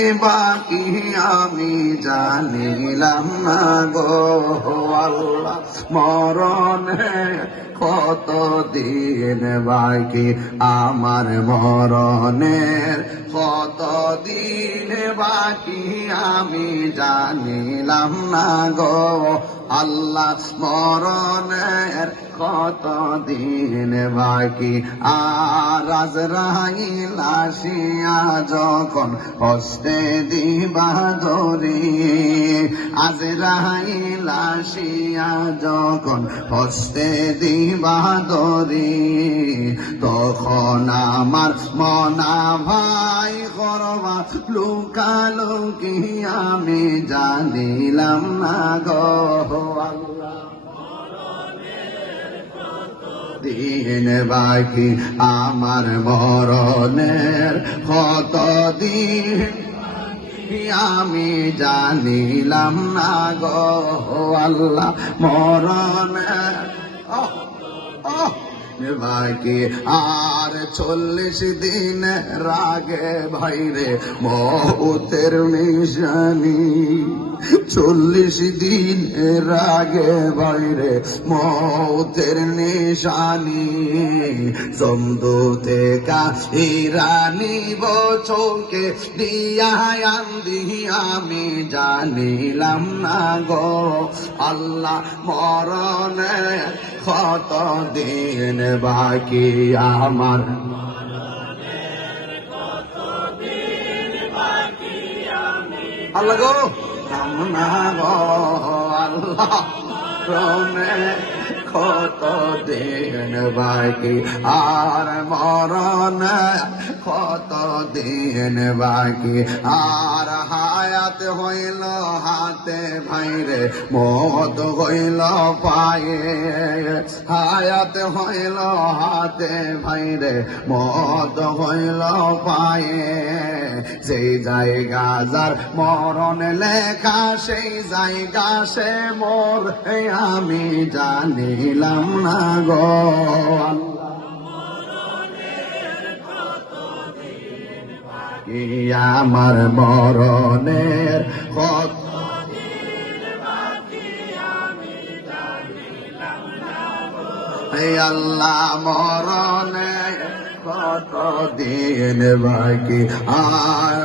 বাকি আমি জানিলাম না গো আল্লাহ, মরণে কত দিন বাকি আমার, মরণের কত দিন বাকি আমি জানিলাম না গো আল্লাহ, মরণের কত দিন বাকি। আর আজরাইল আসিয়া যখন হস্তে দিবা ধরি, আজরাইল আসিয়া যখন হস্তে দিবা ধরি, তখন আমার মনা ভাই করবা লুকালুকি আমি জানিলাম না গো আল্লাহ, দিন বাকি আমার, মরণের কত দিন আমি জানিলাম না গো আল্লাহ, মরণের বাকি আর 40 দিন রাগে ভাইরে মৌতের নিশানি, 40 দিন রাগে বাইরে মৌতের নিশানি, জমদূতে কাহিরানি চৌকে দিয়া আন্দি আমি জানিলাম না গো আল্লাহ, মরণে কত দিন বাকি আমার, আল্লাহ গো না গো আল্লাহ, রমে কত দিন বাকি আর, মরণ কত দিন বাকি আর, হায়াত হইল হাতে ভাইরে মত হইল পায়ে, হায়াত হইল হাতে ভাইরে মত হইল পায়ে, সেই জায়গা যার মরণ লেখা সেই জায়গা সে মোর আমি জানিলাম না গো আল্লাহ, আমার মরণের কত আল্লাহ, মরণের কত দিন বাকি আর